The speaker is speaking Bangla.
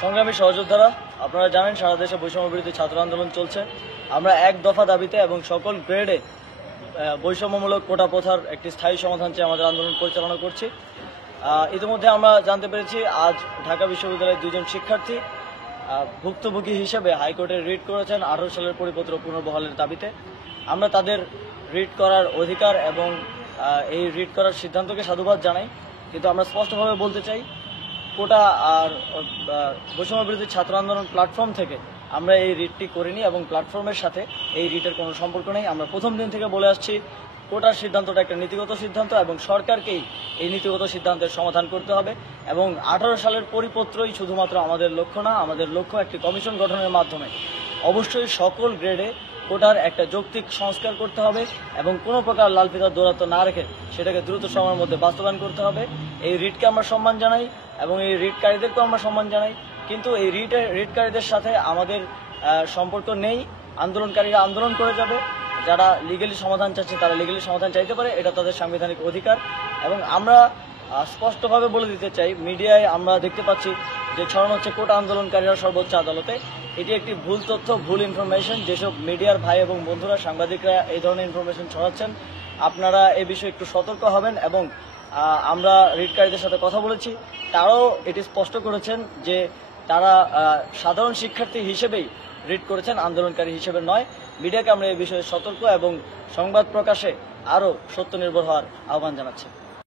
সংগ্রামী সহযোদ্ধারা, আপনারা জানেন সারা দেশে বৈষম্য বিরোধী ছাত্র আন্দোলন চলছে। আমরা এক দফা দাবিতে এবং সকল গ্রেডে বৈষম্যমূলক কোটা প্রথার একটি স্থায়ী সমাধান চেয়ে আমাদের আন্দোলন পরিচালনা করছি। ইতিমধ্যে আমরা জানতে পেরেছি আজ ঢাকা বিশ্ববিদ্যালয়ের দুজন শিক্ষার্থী ভুক্তভোগী হিসেবে হাইকোর্টে রিট করেছেন 18 সালের পরিপত্র পুনর্বহালের দাবিতে। আমরা তাদের রিট করার অধিকার এবং এই রিট করার সিদ্ধান্তকে সাধুবাদ জানাই, কিন্তু আমরা স্পষ্টভাবে বলতে চাই কোটা আর বৈষম্য বিরোধী ছাত্র আন্দোলন প্ল্যাটফর্ম থেকে আমরা এই রিটটি করিনি এবং প্ল্যাটফর্মের সাথে এই রিটের কোনো সম্পর্ক নেই। আমরা প্রথম দিন থেকে বলে আসছি কোটার সিদ্ধান্তটা একটা নীতিগত সিদ্ধান্ত এবং সরকারকেই এই নীতিগত সিদ্ধান্তের সমাধান করতে হবে এবং 18 সালের পরিপত্রই শুধুমাত্র আমাদের লক্ষ্য না, আমাদের লক্ষ্য একটি কমিশন গঠনের মাধ্যমে অবশ্যই সকল গ্রেডে কোটার একটা যৌক্তিক সংস্কার করতে হবে এবং কোনো প্রকার লাল ফিতার দৌরাত্ম্য না রেখে সেটাকে দ্রুত সময়ের মধ্যে বাস্তবায়ন করতে হবে। এই রিটকে আমরা সম্মান জানাই এবং এই রিটকারীদেরকেও আমরা সম্মান জানাই, কিন্তু এই রিটকারীদের সাথে আমাদের সম্পর্ক নেই। আন্দোলনকারীরা আন্দোলন করে যাবে, যারা লিগ্যালি সমাধান চাচ্ছে তারা লিগ্যালি সমাধান চাইতে পারে, এটা তাদের সাংবিধানিক অধিকার। এবং আমরা স্পষ্টভাবে বলে দিতে চাই, মিডিয়ায় আমরা দেখতে পাচ্ছি যে ছড়ানো হচ্ছে কোটা আন্দোলনকারীরা সর্বোচ্চ আদালতে। এটি একটি ভুল তথ্য, ভুল ইনফরমেশন। যেসব মিডিয়ার ভাই এবং বন্ধুরা, সাংবাদিকরা এই ধরনের ইনফরমেশন ছড়াচ্ছেন, আপনারা এ বিষয়ে একটু সতর্ক হবেন। এবং আমরা রিটকারীদের সাথে কথা বলেছি, তারাও এটি স্পষ্ট করেছেন যে তারা সাধারণ শিক্ষার্থী হিসেবেই রিট করেছেন, আন্দোলনকারী হিসেবে নয়। মিডিয়াকে আমরা এই বিষয়ে সতর্ক এবং সংবাদ প্রকাশে আরও সত্য নির্ভর হওয়ার আহ্বান জানাচ্ছি।